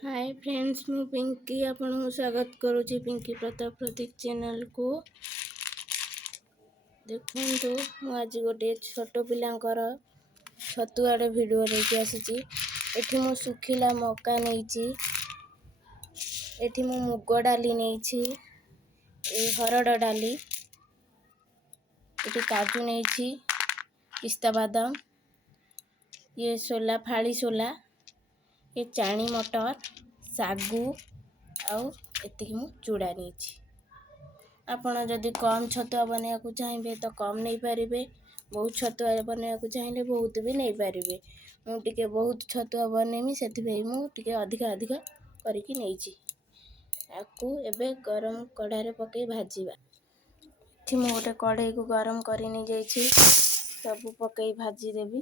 Hi friends, मु पिंकी आपन को स्वागत करुच्ची पिंकी प्रताप प्रतीक चैनल को। देखो आज गोटे छोट पिलांकर छतुआड़े वीडियो लेके आसी। एठी मु सुखिला मक्का नहीं, एठी मु मुग डाली नहीं, हरड़ डाली, एठी काजू नहीं, पिस्ता बादाम, ये सोला फाड़ी सोला, ये चाणी मटर, सागु आउ एतिक मु चूड़ा नहीं। आपण जदि कम छतुआ बनैया को चाहिए तो कम नहीं पारिबे, बहुत छतुआ बनैया को चाहिए बहुत भी नहीं पारिबे। मु टिके बहुत छतुआ बनैमी सेति मु टिके अधिका अधिका करिकी नैची। आकु एबे गरम कढ़ाई पकई भाजीबा। एठी मु गोटे कढ़ाई को गरम करी नहीं जाइछि, सब पकई भाजी देबी।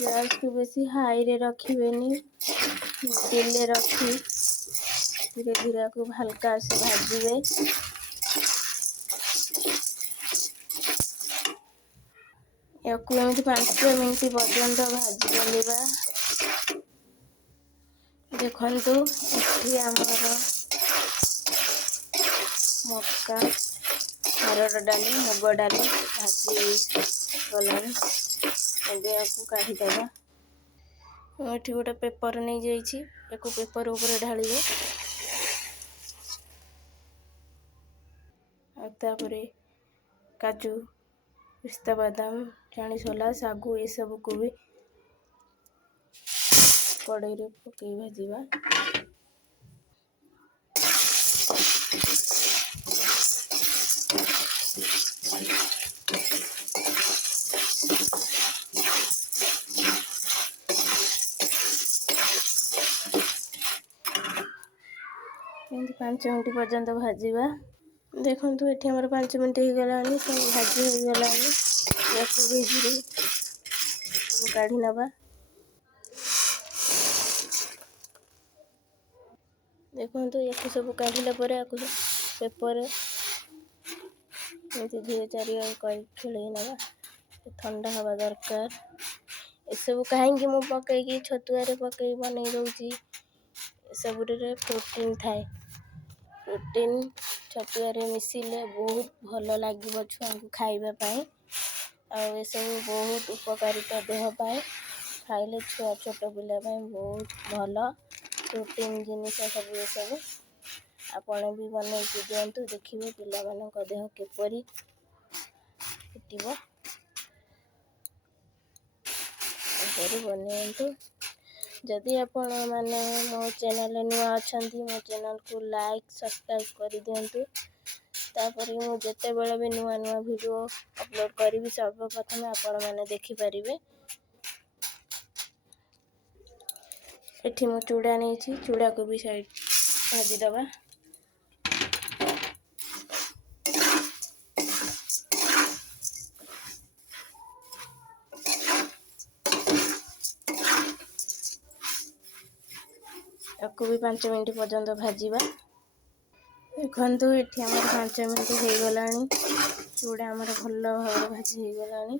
गैस को बेसी हाई रे रखिबेनी, मिडिल रे रखी धीरे धीरे को हल्का से भाजीबे। याकू एमती 5 मिनट पर्यंत भाजी देलिबा। देखंतु एठी हमर मक्का, हरड़ डाली, मुग डाली भाजी गलानी। एबे याकू काढ़ी देबा। एठी गोटे पेपर नहीं जाइछि, एको पेपर ऊपर ढालिबे। तापरे काजू, पिस्ता बादाम, चाणी सोला, सागु ये सब को भी कड़ाई रे पकई भाजीबा। एमती 5 मिनट पर्यंत भाजीबा। देखंतु एठी हमर 5 मिनट हो गलानी, सब भाजी हो गलानी। याकू भी धीरे सब काढ़ी नबा। देखंतु याकू सब काढ़ीला परे याकू पेपर एमती धीरे चारिया कर खेलई नबा। ठंडा हवा दरकार। ए सब कहीं मु पकई छतुआ रे पकई बनई दउची। सब रे प्रोटीन थाए। प्रोटीन छतुआ रे मिसिले बहुत भल लागिबो छुआ को खाइबा पाए। आ ए सब बहुत उपकारिता देह पाए। खाइले छुआ छोट पिला पाए बहुत भल प्रोटीन जिनिस सब ए सब आपण भी बनई के दियंतु। देखिबे पिला मानक देह केपरी फिटिबो। एपरी बनैंतु। जदि आपण माने मो चैनल नुआ अछंती, मो चैनल को लाइक सब्सक्राइब कर दियंतु। तापर मु जेते बेले भी नुआ नुआ वीडियो अपलोड करी सर्वप्रथम आपण माने देखि परिबे। एठी मु चूड़ा नहीं, चूड़ा को भी साइड भाजी दबा। याकू भी 5 मिनट पर्यंत भाजीबा। देखंतु एठी हमर 5 मिनट हो गलानी। चूड़ा हमर भल भाव भाजी हो गलानी।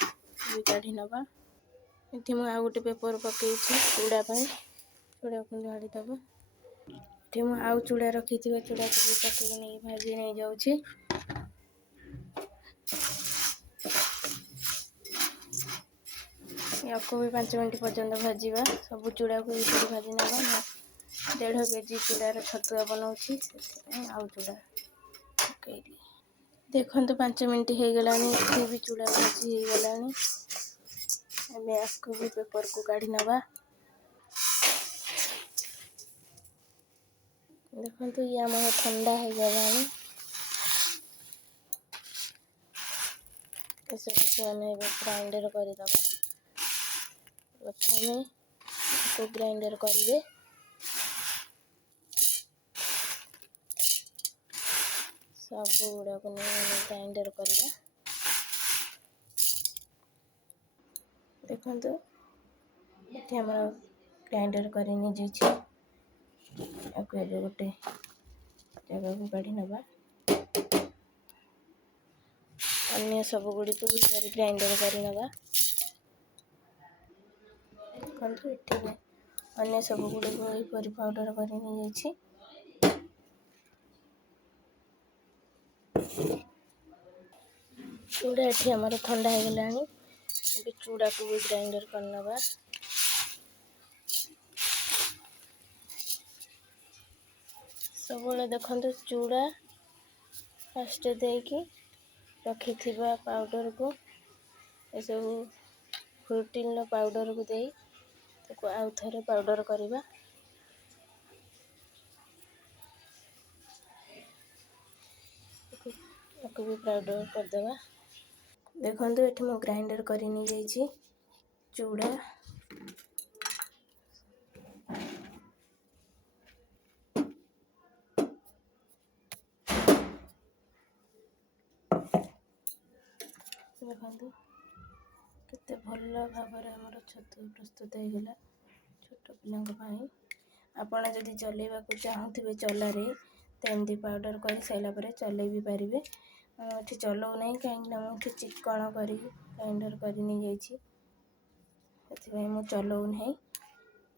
भी काढ़ी नबा। एठी मु आ गोटे पेपर पकईछि चूड़ा पाई। चूड़ा को झाड़ी दबा। एठी मु आउ चूड़ा रखिथिबा चूड़ा को भी पकई नहीं भाजी नहीं जाउछि। याकू भी 5 मिनट पर्यंत भाजीबा। सब चूड़ा को भी भाजी नबा। 1.5 केजी चूड़ार छतुआ बनाऊँगी, आउ चूड़ा पकई। देखंतु 5 मिनट हो गलानी। एठी भी चूड़ा भाजी हो गलानी। एबे याकू भी पेपर को काढ़ी नबा। देखंतु ये हम ठंडा हो गलानी। ए सब को हमें ग्राइंडर कर दबा। प्रथमे को ग्राइंडर करिवे। सब गुड़ा को ग्राइंडर करवा। देखंतु एठी हमरा ग्राइंडर करी नि जाइछि। आकु एबे गोटे जगह को काढ़ी नबा। अन्य सब गुड़ी को भी ग्राइंडर करी नबा। ଦେଖନ୍ତୁ ଏଠି ଅନ୍ୟ ସବୁ ଗୁଡ଼ିକୁ ଏହିପରି ପାଉଡ଼ର କରି ନେଇଯାଇଛି। ଚୁଡ଼ା ଏଠି ଆମର ଥଣ୍ଡା ହେଇଗଲାଣି। ଏବେ ଚୁଡ଼ାକୁ ବି ଗ୍ରାଇଣ୍ଡର କରିନେବା। ସବୁବେଳେ ଦେଖନ୍ତୁ ଚୁଡ଼ା ଫାଷ୍ଟ ଦେଇକି ରଖିଥିବା ପାଉଡ଼ରକୁ ଏସବୁ ପ୍ରୋଟିନ୍ର ପାଉଡ଼ରକୁ ଦେଇ ତାକୁ ଆଉ ଥରେ ପାଉଡ଼ର କରିବା। ତାକୁ ବି ପାଉଡ଼ର କରିଦେବା। ଦେଖନ୍ତୁ ଏଠି ମୁଁ ଗ୍ରାଇଣ୍ଡର କରି ନେଇଯାଇଛି ଚୁଡ଼ା। ଦେଖନ୍ତୁ କେତେ ଭଲ ଭାବରେ ଆମର ଛତୁ ପ୍ରସ୍ତୁତ ହେଇଗଲା ଛୋଟ ପିଲାଙ୍କ ପାଇଁ। ଆପଣ ଯଦି ଚଲେଇବାକୁ ଚାହୁଁଥିବେ ଚଲାରେ ତ ଏମିତି ପାଉଡ଼ର କରି ସାରିଲା ପରେ ଚଲେଇ ବି ପାରିବେ। ମୁଁ ଏଠି ଚଲାଉ ନାହିଁ କାହିଁକିନା ମୁଁ ଏଠି ଚିକଣ କରି ଗ୍ରାଇଣ୍ଡର କରି ନେଇଯାଇଛି, ସେଥିପାଇଁ ମୁଁ ଚଲାଉ ନାହିଁ।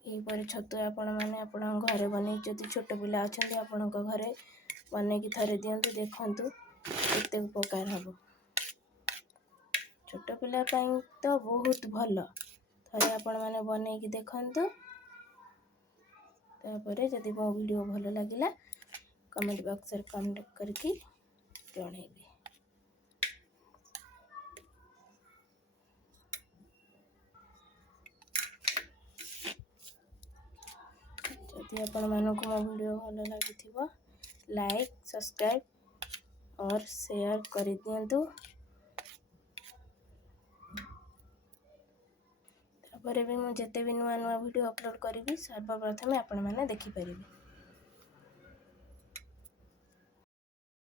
ଏହିପରି ଛତୁ ଆପଣମାନେ ଆପଣଙ୍କ ଘରେ ବନେଇ, ଯଦି ଛୋଟ ପିଲା ଅଛନ୍ତି ଆପଣଙ୍କ ଘରେ ବନେଇକି ଥରେ ଦିଅନ୍ତୁ, ଦେଖନ୍ତୁ କେତେ ଉପକାର ହେବ। ଛୋଟ ପିଲା ପାଇଁ ତ ବହୁତ ଭଲ। ଥରେ ଆପଣମାନେ ବନେଇକି ଦେଖନ୍ତୁ। ତାପରେ ଯଦି ମୋ ଭିଡ଼ିଓ ଭଲ ଲାଗିଲା କମେଣ୍ଟ ବକ୍ସରେ କମେଣ୍ଟ କରିକି ଜଣେଇବେ। ଯଦି ଆପଣମାନଙ୍କୁ ମୋ ଭିଡ଼ିଓ ଭଲ ଲାଗିଥିବ ଲାଇକ୍, ସବସ୍କ୍ରାଇବ୍ और ସେୟାର କରିଦିଅନ୍ତୁ। ତାପରେ ବି ମୁଁ ଯେତେ ବି ନୂଆ ନୂଆ ଭିଡ଼ିଓ ଅପଲୋଡ଼ କରିବି ସର୍ବପ୍ରଥମେ ଆପଣମାନେ ଦେଖିପାରିବେ।